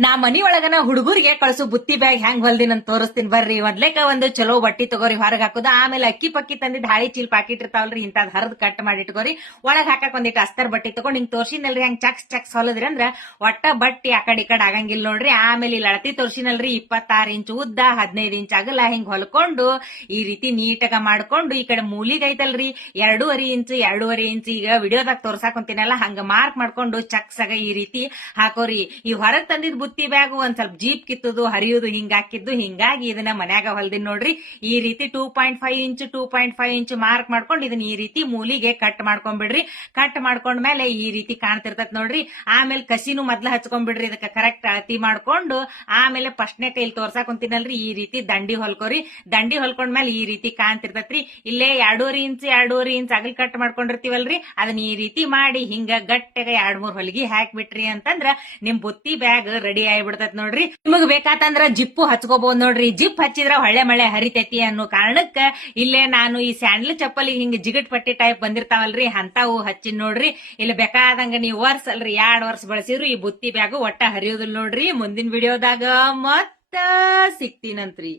ನಾ ಮನಿ ಒಳಗನ ಹುಡುಗರಿಗೆ ಕಳ್ಸು ಬುತ್ತಿ ಬ್ಯಾಗ್ ಹೆಂಗ್ ಹೊಲ್ದಿನ ಅಂತ ತೋರಿಸ್ತೀನಿ ಬರ್ರಿ. ಮೊದ್ಲೇಕ ಒಂದು ಚಲೋ ಬಟ್ಟಿ ತಗೋರಿ ಹೊರಗ್ ಹಾಕುದು, ಆಮೇಲೆ ಅಕ್ಕಿ ಪಕ್ಕಿ ತಂದಿದ್ ಹಾಳಿ ಚೀಲ್ ಪಾಕಿಟ್ ಇರ್ತಾವಲ್ರಿ ಇಂತದ್ ಹರಿದ್ ಕಟ್ ಮಾಡಿ ಇಟ್ಕೋರಿ. ಒಳಗ್ ಹಾಕಕ್ ಒಂದಿಟ್ಟು ಅಸ್ತರ್ ಬಟ್ಟಿ ತಗೊಂಡ್ ಹಿಂಗ್ ತೋರ್ಸಿನಲ್ರಿ ಹೆಂಗ್ ಚಕ್ಸ್ ಚಕ್ಸ್ ಹೊಲದ್ರಿ ಅಂದ್ರ ಒಟ್ಟ ಬಟ್ಟಿ ಆ ಕಡೆ ಆಗಂಗಿಲ್ಲ ನೋಡ್ರಿ. ಆಮೇಲೆ ಇಲ್ಲಿ ಅಳತಿ ತೋರ್ಸಿನಲ್ರಿ 26 ಇಂಚ್ ಉದ್ದ 15 ಇಂಚ್ ಅಗಲ ಹಿಂಗ್ ಹೊಲ್ಕೊಂಡು ಈ ರೀತಿ ನೀಟಾಗ ಮಾಡ್ಕೊಂಡು ಈ ಕಡೆ ಮೂಲಿಗ್ ಐತಲ್ರಿ 2.5 ಇಂಚ್ ಈಗ ವಿಡಿಯೋದಾಗ ತೋರ್ಸಾಕ್ ಕುಂತೀನಲ್ಲ ಹಂಗ ಮಾರ್ಕ್ ಮಾಡ್ಕೊಂಡು ಚಕ್ಸ್ ಆಗ ಈ ರೀತಿ ಹಾಕೋರಿ. ಈ ಹೊರಗ್ ತಂದಿದ್ ಬುತ್ತಿ ಬ್ಯಾಗ್ ಒಂದ್ ಸ್ವಲ್ಪ ಜೀಪ್ ಕಿತ್ತುದು ಹರಿಯುದು ಹಿಂಗ ಹಾಕಿದ್ದು, ಹಿಂಗಾಗಿ ಇದನ್ನ ಮನ್ಯಾಗ ಹೊಲ್ದಿನ್ ನೋಡ್ರಿ. ಈ ರೀತಿ 2.5 ಇಂಚ್ ಮಾರ್ಕ್ ಮಾಡ್ಕೊಂಡು ಇದನ್ನ ಈ ರೀತಿ ಮೂಲಿಗೆ ಕಟ್ ಮಾಡ್ಕೊಂಡ್ಬಿಡ್ರಿ. ಕಟ್ ಮಾಡ್ಕೊಂಡ್ಮೇಲೆ ಈ ರೀತಿ ಕಾಣ್ತಿರ್ತತ್ ನೋಡ್ರಿ. ಆಮೇಲೆ ಕಸಿನೂ ಮೊದ್ಲ ಹಚ್ಕೊಂಡ್ಬಿಡ್ರಿ ಇದಕ್ಕ ಕರೆಕ್ಟ್ ಅಳತಿ ಮಾಡ್ಕೊಂಡು. ಆಮೇಲೆ ಫಸ್ಟ್ನೇ ಕೈಲಿ ತೋರ್ಸಾಕ್ ಕುಂತೀನಲ್ರಿ ಈ ರೀತಿ ದಂಡಿ ಹೊಲ್ಕೋರಿ. ದಂಡಿ ಹೊಲ್ಕೊಂಡ್ಮೇಲೆ ಈ ರೀತಿ ಕಾಣ್ತಿರ್ತತ್ರಿ. ಇಲ್ಲೇ 2.5 ಇಂಚ್ ಅಗಲ್ ಕಟ್ ಮಾಡ್ಕೊಂಡಿರ್ತೀವಲ್ರಿ ಅದನ್ನ ಈ ರೀತಿ ಮಾಡಿ ಹಿಂಗ ಗಟ್ಟೆಗ 2-3 ಹೊಲಿಗೆ ಹಾಕ್ಬಿಟ್ರಿ ಅಂತಂದ್ರ ನಿಮ್ ಬುತ್ತಿ ಬ್ಯಾಗ್ ರೆಡಿ ಆಗಿಬಿಡ್ತೈತ್ ನೋಡ್ರಿ. ನಿಮಗ್ ಬೇಕಾತಂದ್ರ ಜಿಪ್ಪು ಹಚ್ಕೋಬಹುದ್ ನೋಡ್ರಿ. ಜಿಪ್ ಹಚ್ಚಿದ್ರ ಹೊಳ್ಳೆ ಮಳೆ ಹರಿತೈತಿ ಅನ್ನೋ ಕಾರಣಕ್ಕ ಇಲ್ಲೇ ನಾನು ಈ ಸ್ಯಾಂಡಲ್ ಚಪ್ಪಲಿ ಹಿಂಗ್ ಜಿಗಟ್ ಪಟ್ಟಿ ಟೈಪ್ ಬಂದಿರ್ತಾವಲ್ರಿ ಅಂತಾವು ಹಚ್ಚಿನ್ ನೋಡ್ರಿ. ಇಲ್ಲಿ ಬೇಕಾದಂಗ ನೀವು ವರ್ಷ ಅಲ್ರಿ 2 ವರ್ಷ ಬಳಸಿದ್ರು ಈ ಬುತ್ತಿ ಬ್ಯಾಗು ಒಟ್ಟ ಹರಿಯೋದಿಲ್ಲ ನೋಡ್ರಿ. ಮುಂದಿನ ವಿಡಿಯೋದಾಗ ಮತ್ತ ಸಿಗ್ತೀನಂತ್ರಿ.